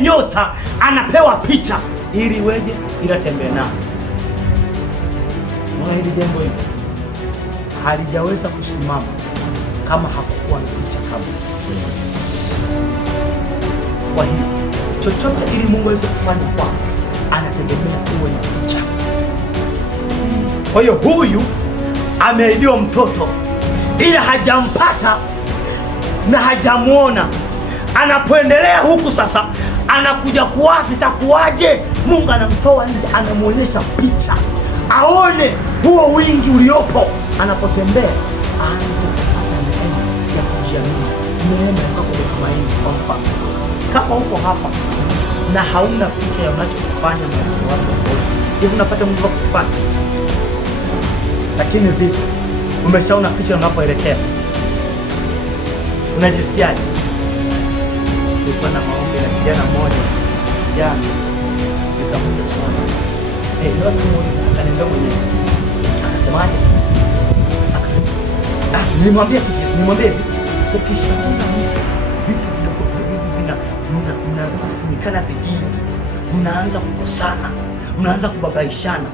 nyota anapewa picha ili weje tembee nayo. Mwana hili jambo hili halijaweza kusimama kama hakukuwa na picha kabla. Kwa hiyo chochote ili Mungu aweze kufanya kwako anategemea uwe na picha. Kwa hiyo huyu ameahidiwa mtoto ila hajampata na hajamuona. Anapoendelea huku sasa anakuja kuwazi takuwaje, Mungu anamtoa nje, anamuonyesha picha aone huo wingi uliopo. Anapotembea aanze kupata neema ya kujiamini, neema ya kutumaini. Kwa mfano, kama uko hapa na hauna picha ya unachokufanya Mungu wako hivi, unapata Mungu kufanya. Lakini vipi umeshaona picha unapoelekea, unajisikiaje? Nilikuwa na maombi na kijana mmoja jana, nikamuuliza swali. Ndio simuuliza, akaniambia mwenyewe. Akasemaje? Akasema, nilimwambia kitu, nilimwambia hivi, ukishaona vitu vidogo vidogo mnasimikana vijini, mnaanza kukosana, mnaanza kubabaishana,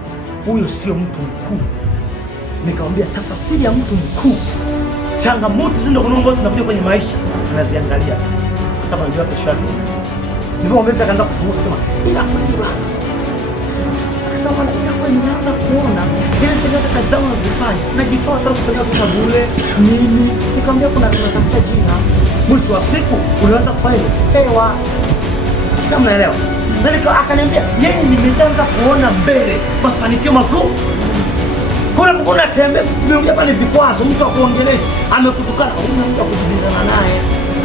huyo sio mtu mkuu. Nikamwambia tafasiri ya mtu mkuu, changamoto zinakuja kwenye maisha unaziangalia tu, kwa sababu unajua kesho yake. Nikamwambia akaanza kufungua akasema, ila kweli bwana. Akasema ila kweli ninaanza kuona vile sasa kazi zangu nazifanya, najitoa sana kufanya kitu bure nini. Nikamwambia kuna tunatafuta jina, mwisho wa siku unaanza kufanya hewa. Sika mnaelewa? Na akaniambia yeye nimeshaanza kuona mbele mafanikio makuu. Kuna tembe mmoja pale vikwazo, mtu akuongelesha, amekutukana, una mtu akujibizana naye,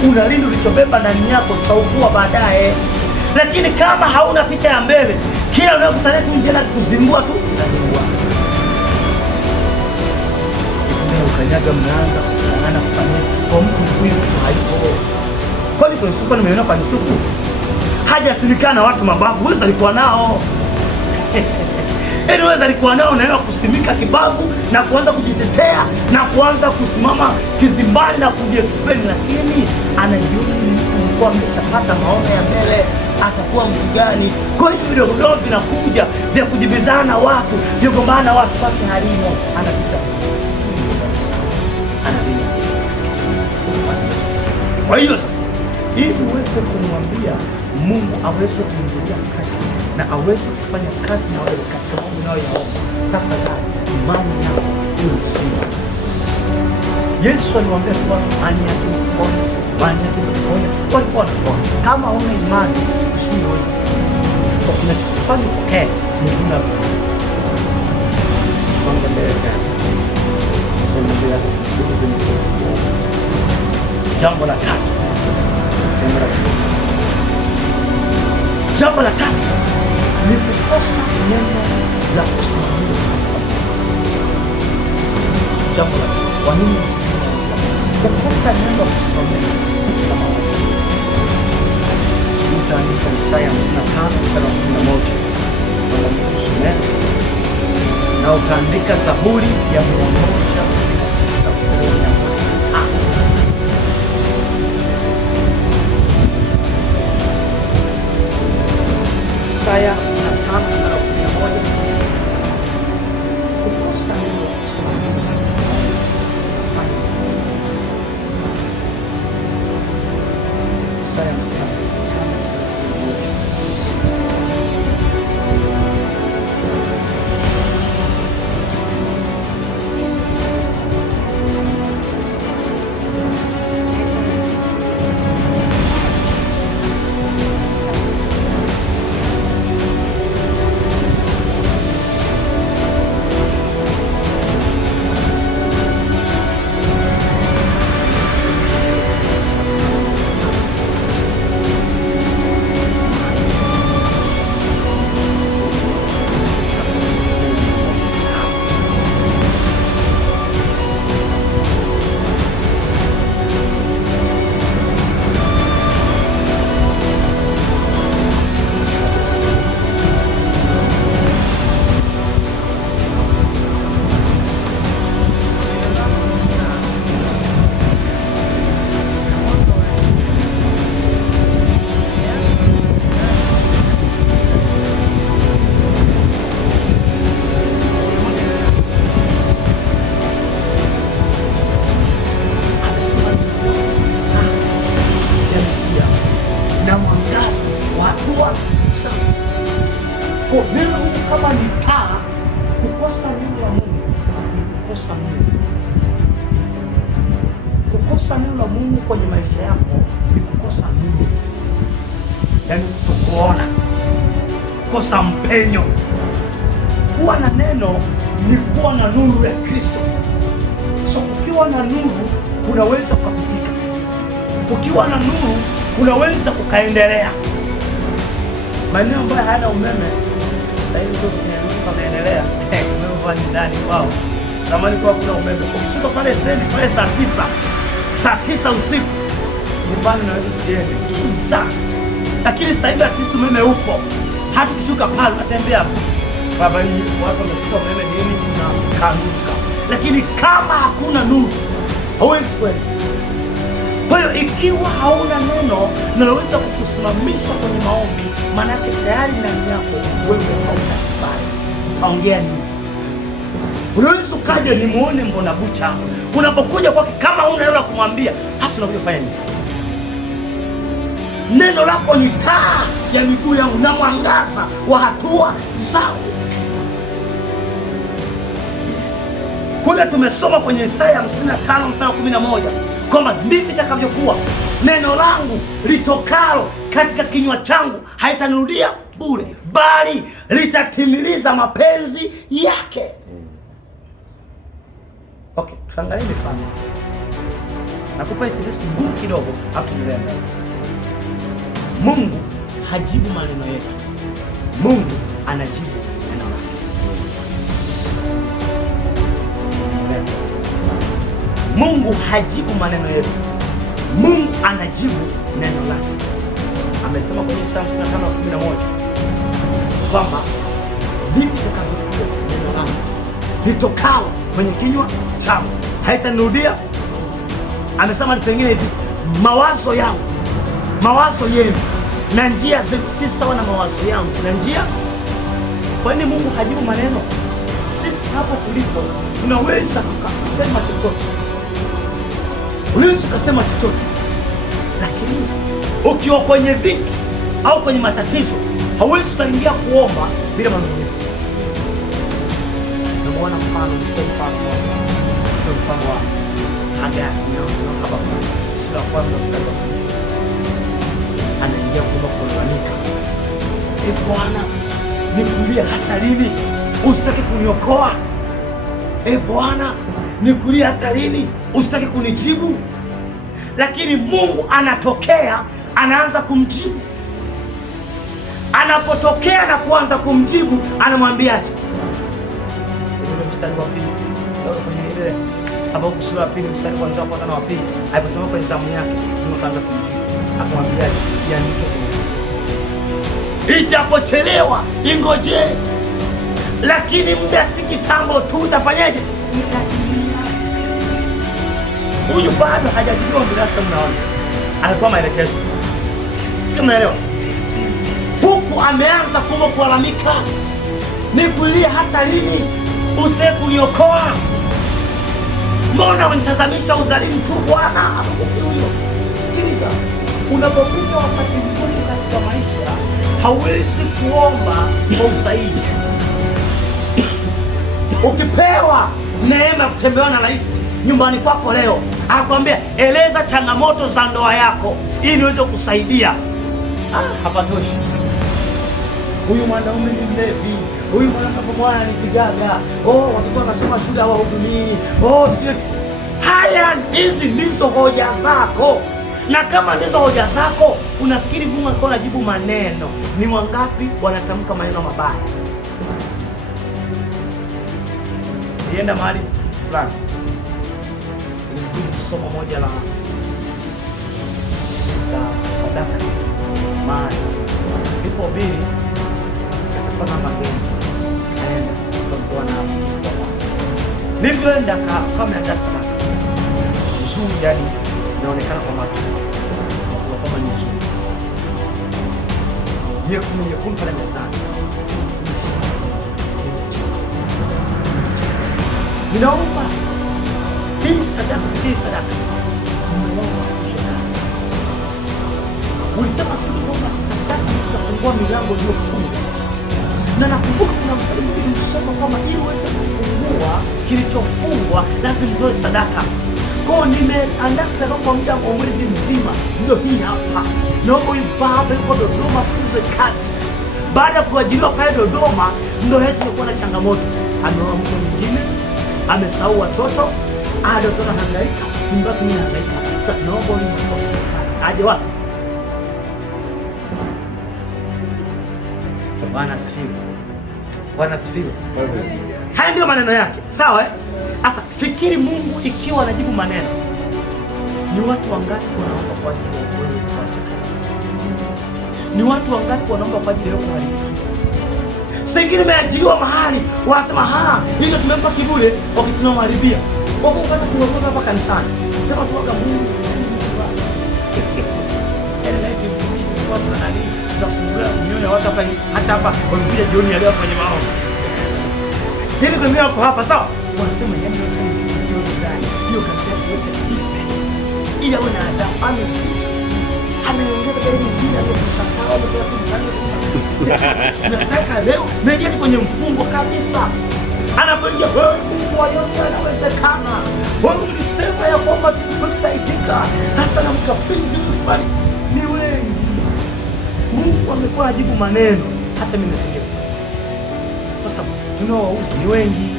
unalinda ulichobeba ndani yako chaukua baadaye. Lakini kama hauna picha ya mbele, kila unayokutana tu njia kuzingua tu unazingua. Kitu ukanyaga, mnaanza kukanana kufanya kwa mtu huyu haipo. Kwani kwa Yusufu nimeona kwa Yusufu hajasimikana watu mabavu, wewe alikuwa nao. Wewe alikuwa nao na kusimika kibavu na kuanza kujitetea na kuanza kusimama kizimbani na kujiexplain, lakini anajiona ni mtu mkuu, ameshapata maono ya mbele atakuwa mtu gani. Kwa hiyo vidogo vidogo vinakuja vya kujibizana na watu, vya kugombana na watu, pake halimo anapita. Kwa hiyo sasa ili uweze kumwambia Mungu aweze kuingilia kati na aweze kufanya kazi na wewe katika mambo unayoyaomba, tafadhali imani yako iwe msingi. Yesu alimwambia tu imani yako ipone, imani yako ipone, walikuwa wanapona. Kama una imani usiyoweza kwa kinachokufanya upokee ni vinavyo. Songa mbele tena, songa mbele. Hizi zimekuwa jambo la tatu. Jambo la tatu ni kukosa neno la kusimamia katika jambo la tatu. Kwa nini kukosa neno la kusimamia katika mambo? Utaandika Isaya 55 mstari wa 11 na utaandika Zaburi ya 109 mstari wa 1. Isaya 55 mstari wa 11. Kukosa neno la kusimamia kufanya makosa. Isaya 55 mstari wa 11. hatua zangu. Kwa neno la Mungu kama ni taa, kukosa neno la Mungu ni kukosa Mungu. Kukosa neno la Mungu kwenye maisha yako ni kukosa Mungu, yaani kutokuona, kukosa mpenyo. Kuwa na neno ni kuwa na nuru ya Kristo. So ukiwa na nuru unaweza kupitika, ukiwa na nuru unaweza kukaendelea. Maeneo ambayo hayana umeme sasa hivi ndio kunaendelea umeme ni ndani kwao. Zamani kwa kuna umeme, ukishuka pale stendi pale saa tisa usiku nyumbani naweza siende kiza, lakini sasa hivi atisi umeme upo. Hata ukishuka pale unatembea hapo baba, ni watu wamefika umeme nini unakanduka, lakini kama hakuna nuru hauwezi kwenda. Kwa hiyo ikiwa hauna neno linaloweza kukusimamisha kwenye maombi, maana yake tayari ndani yako wewe hauna kibali. Utaongea nini? Unaweza ukaja nimuone mbona bucha, unapokuja kwake kama huna neno la kumwambia, hasa unakuja kufanya nini? Neno lako ni taa ya miguu yangu na mwangaza wa hatua zangu. Kule tumesoma kwenye Isaya 55 mstari wa 11 kwamba ndivyo itakavyokuwa neno langu litokalo katika kinywa changu, haitanirudia bure, bali litatimiliza mapenzi yake. Okay, tuangalie mifano. Nakupa SMS ngumu kidogo, afu tuendelee mbele. Mungu hajibu maneno yetu, Mungu anajibu neno lake. Mungu hajibu maneno yetu, Mungu anajibu neno lake. Amesema kwenye Isaya 55:11 kwamba ndivyo itakavyokuwa neno langu litokalo kwenye kinywa changu, haitanirudia. Amesema ni pengine hivi, mawazo yangu, mawazo yenu na njia zenu si sawa na mawazo yangu na njia. Kwa nini Mungu hajibu maneno? Sisi hapa tulipo tunaweza kusema chochote, unaweza kusema chochote, lakini ukiwa kwenye dhiki au kwenye matatizo hauwezi kuingia kuomba bila maneno. Namuona mfano wa Hagar na Habakuki, sura ya kwanza mstari wa 1. Anaingia kuomba kulalamika, Bwana, nikulie hata lini? Usitaki kuniokoa? Bwana, nikulie hata lini? Usitaki kunijibu? Lakini Mungu anatokea, anaanza kumjibu. Anapotokea na kuanza kumjibu, anamwambiaje? Mstari wa 2 kwenye ile Habakuki sura ya 2 mstari wa 1 na wa 2, aliposema kwenye zamu yake Mungu akaanza kumjibu, akamwambiaje? Iandike, ijapochelewa ingoje, lakini muda si kitambo tu utafanyaje? Itatimia. Huyu bado hajajibiwa ombi lake. Mnaona alikuwa maelekezo, sio? Mnaelewa? Huku ameanza kulalamika, nikulie hata lini? Usitaki kuniokoa? Mbona unitazamisha udhalimu tu Bwana? Habakuki huyo. Sikiliza, unapopita wakati mgumu katika maisha hauwezi kuomba kwa usahihi. Ukipewa neema ya kutembea na rais nyumbani kwako leo, anakuambia eleza changamoto za ndoa yako ili niweze kusaidia. Hapatoshi. Huyu mwanaume ni mlevi, huyu mwanamke ananipigaga, watoto wanasoma shule hawahudumii, sio haya. Hizi ndizo hoja zako, na kama ndizo hoja zako, unafikiri Mungu alikuwa anajibu maneno? Ni wangapi wanatamka maneno mabaya? Nienda mahali fulani, nilikuwa somo moja la sadaka mali, ipo bili atafanya mageni, kaenda kwa na msoma, nilivyoenda kama nenda sadaka nzuri, yani inaonekana kwa macho kama ni nzuri, nyekundu pale mezani. Ninaomba hii sadaka Mungu afanye kazi. Ulisema sio kwamba sadaka zitafanya kufungua milango iliyofungwa. Na nakumbuka kuna mstari mwingine nilisoma kwamba ili uweze kufungua kilichofungwa lazima utoe sadaka. Kwa hiyo nimeandaa sadaka kwa muda wa mwezi mzima. Ndio hii hapa. Naomba huyu baba yuko Dodoma afunzwe kazi. Baada ya kuajiriwa pale Dodoma, ndio yetu ilikuwa na changamoto. Ameoa mke mwingine, amesahau watoto, watoto wanahangaika, nyumba yake inahangaika. Sasa naomba huyu mtu aje wapi? Bwana asifiwe. Bwana asifiwe. Haya ndio maneno yake. Sawa eh? Sasa fikiri Mungu ikiwa anajibu maneno. Ni watu wangapi wanaomba kwa ajili ya wewe kuacha kazi? Ni watu wangapi wanaomba kwa ajili ya wewe kuharibikiwa? Sengine umeajiriwa mahali, wanasema hilo tumempa kibule, tunamharibia. Wako hata funga hapa kanisani. Sema tu waka Mungu. Tunafungua mioyo watu hapa, hata hapa wamekuja jioni ya leo kwenye maombi. Hili kwa mioyo hapa sawa? Wanasema yani hiyo kazi yako yote ife. Ila wewe na Adamu ameongeza gari nyingine hapo kusakao hapo kwa sababu nataka leo naingia kwenye mfungo kabisa. Anapoingia Mungu wa yote anawezekana. Wewe ulisema ya kwamba tutaitika. Hasa na mkabidhi ufanye. Ni wengi. Mungu amekuwa ajibu maneno hata mimi nisingekuwa. Kwa sababu tunaowauzi ni wengi.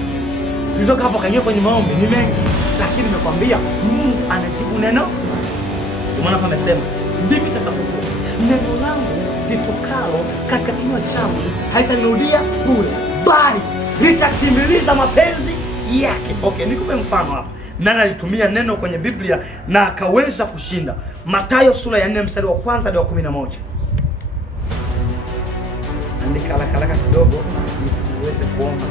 Tulitoka hapo kaingia kwenye maombi ni mengi, lakini nimekwambia Mungu anajibu neno. Ndio maana amesema ndivyo itakavyokuwa. Neno langu litokalo katika kinywa changu haitanirudia bure, bali litatimiliza mapenzi yake. Okay, nikupe mfano hapa. Nani alitumia neno kwenye Biblia na akaweza kushinda? Mathayo sura ya 4 mstari wa kwanza hadi wa 11. Andika haraka kidogo ili uweze kuomba.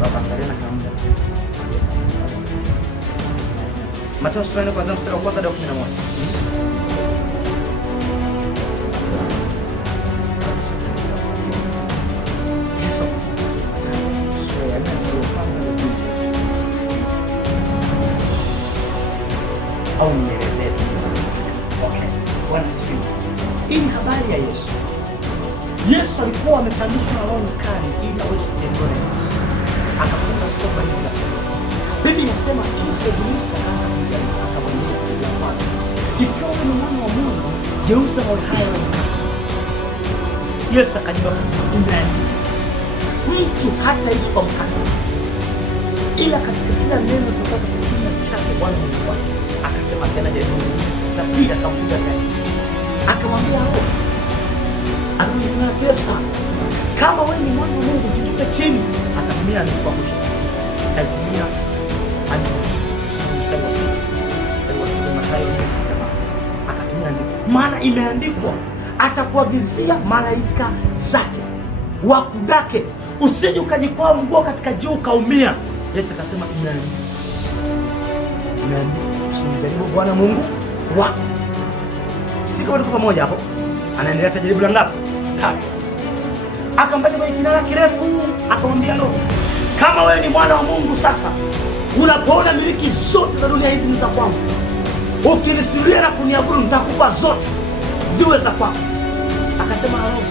Baba, angalia na kamera. Mathayo sura ya 4 kuanzia mstari wa kwanza hadi wa 11. Yesu sura ya 4 mstari wa kwanza hadi wa 11. Au nielezee tu. Okay. Bwana asifiwe. Hii ni habari ya Yesu. Yesu alikuwa amepandishwa na Roho nyikani ili aweze kutembea na Yesu. Akafunga siku 40. Biblia inasema kisha Ibilisi akaanza kumjaribu, akamwambia kwa kwanza, ikiwa ni mwana wa Mungu, geuza mawe haya yawe mkate. Yesu akajibu akasema, imeandikwa, mtu hataishi kwa mkate, ila katika kila neno kutoka kwa kinywa chake Bwana Mungu wake. Akasema tena jaribu la pili, akampiga tena. Akamwambia Roho, akamwambia kirefu sana, kama wewe ni mwana wa Mungu jitupe chini. Akatumia andiko kwa kushika. Alitumia mstari wa 6. Mstari wa 6 Mathayo 6. Akatumia andiko. Maana imeandikwa, atakuagizia malaika zake wakudake, usije ukajikwaa mguu katika jiwe ukaumia. Yesu akasema imeandikwa. Imeandikwa, usimjaribu Bwana Mungu wako. Sisi kama tuko pamoja hapo. Anaendelea tajaribu la ngapi? 3. Akampata kwenye kinara kirefu, akamwambia Roho, kama wewe ni mwana wa Mungu, sasa unapoona miliki zote za dunia hizi ni za kwangu, ukinisujudia na kuniabudu nitakupa zote ziwe za kwako. Akasema Roho,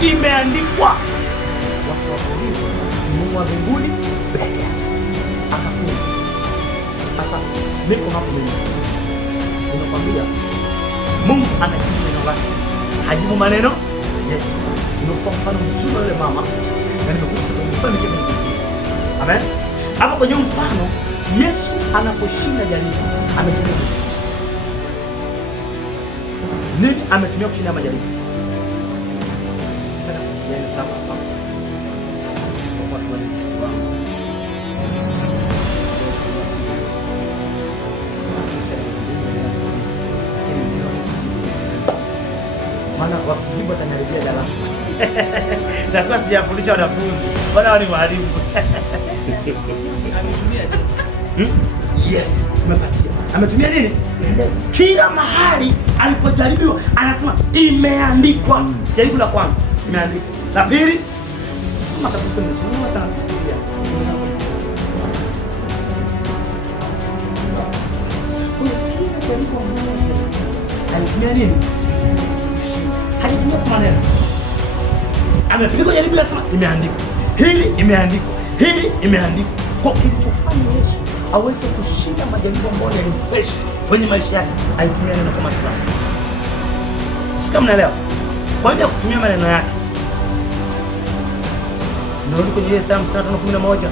imeandikwa, watu waabudu Mungu wa mbinguni peke yake. Akafunga. Sasa niko hapo mimi. Unakwambia Mungu anajibu neno lake, hajibu maneno yetu. Nimekupa mfano mzuri yule mama na nimekuja sasa mfano mwingine. Amen. Hapo kwenye mfano Yesu anaposhinda jaribu ametumia nini? Ametumia kushinda majaribu. Nataka tujiane sasa hapa. Sio kwa watu wenye kitu wangu. Maana wakijibu atanaribia darasa. Nitakuwa sijafundisha wanafunzi. Bwana ni mwalimu. Ametumia yes, umepatia. Ametumia nini? Kila mahali alipojaribiwa anasema imeandikwa. Jaribu la kwanza imeandikwa. La pili kama atakusema sio hata nakusikia. Alitumia nini? Alitumia kwa Amepiga jaribu anasema imeandikwa. Hili imeandikwa. Hili imeandikwa. Kwa kilichofanya Yesu aweze kushinda majaribu ambayo yalimfesi kwenye maisha yake, alitumia neno kama silaha. Sika mnaelewa? Kwa nini kutumia maneno yake? Ndio kwenye Yesaya 55:11,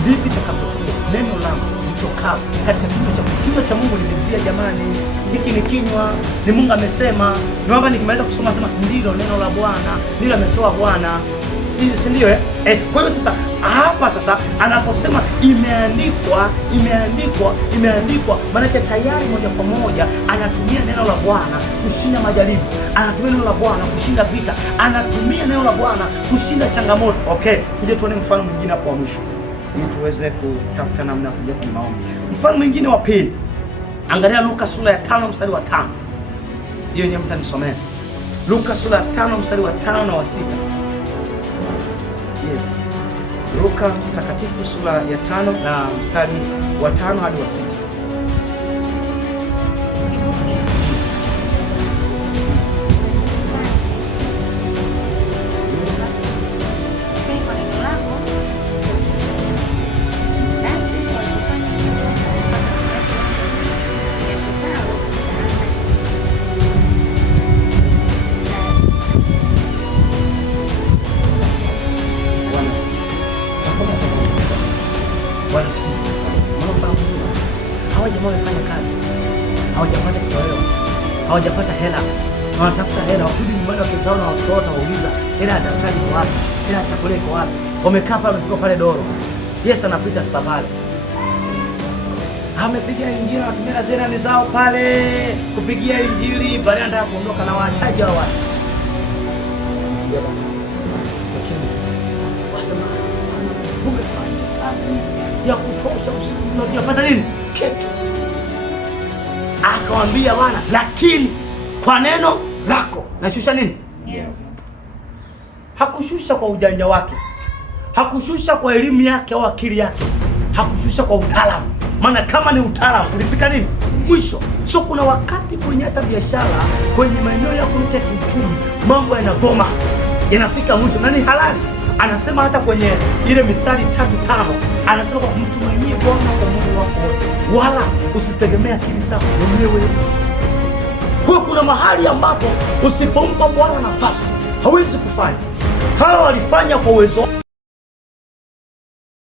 ndivyo itakavyokuwa neno langu litokalo katika kinywa cha Mungu. Ni Biblia jamani, hiki ni kinywa, ni Mungu amesema. Naomba nikimaliza kusoma sema ndilo neno la Bwana, ndilo ametoa Bwana, si ndio? Kwa hiyo sasa hapa sasa anaposema imeandikwa, imeandikwa, imeandikwa, maana tayari moja kwa moja anatumia neno la Bwana kushinda majaribu, anatumia neno la Bwana kushinda vita, anatumia neno la Bwana kushinda changamoto. Okay, tuje tuone mfano mwingine hapo wa mwisho ili tuweze kutafuta namna ya kuja kwa maombi. Mfano mwingine wa pili, angalia Luka sura ya 5 mstari wa 5. Hiyo yenyewe mtanisomea Luka sura ya 5 mstari wa 5 na wa 6. Yes. Luka mtakatifu sura ya 5 na mstari wa 5 hadi wa 6. Hawa jamaa wamefanya kazi, hawajapata kitoweo, hawajapata hela, wanatafuta hela. Wakija nyumbani wakizao na watoto wanauliza hela ya daftari iko wapi, hela ya chakula iko wapi? Wamekaa pale, wamepika pale doro. Yesu anapita sasa pale, amepiga injili, anatumia zera zao pale kupigia injili, baadaye anataka kuondoka na waachaji hao watu. Wasema umefanya kazi ya kutosha, unapata nini? Keki. Akawambia bwana, lakini kwa neno lako nashusha nini? Yes. Hakushusha kwa ujanja wake, hakushusha kwa elimu yake au akili yake, hakushusha kwa utaalamu. Maana kama ni utaalamu ulifika nini? Mwisho. So kuna wakati kwenye hata biashara, kwenye maeneo ya kuleta kiuchumi, mambo yanagoma, yanafika mwisho na ni halali. Anasema hata kwenye ile Mithali 3:5 anasema kwa mtumainie Bwana kwa moyo wako wote, wala usitegemee akili zako mwenyewe. Kwa kuna mahali ambapo usipompa Bwana nafasi hawezi kufanya. Hawa walifanya kwa uwezo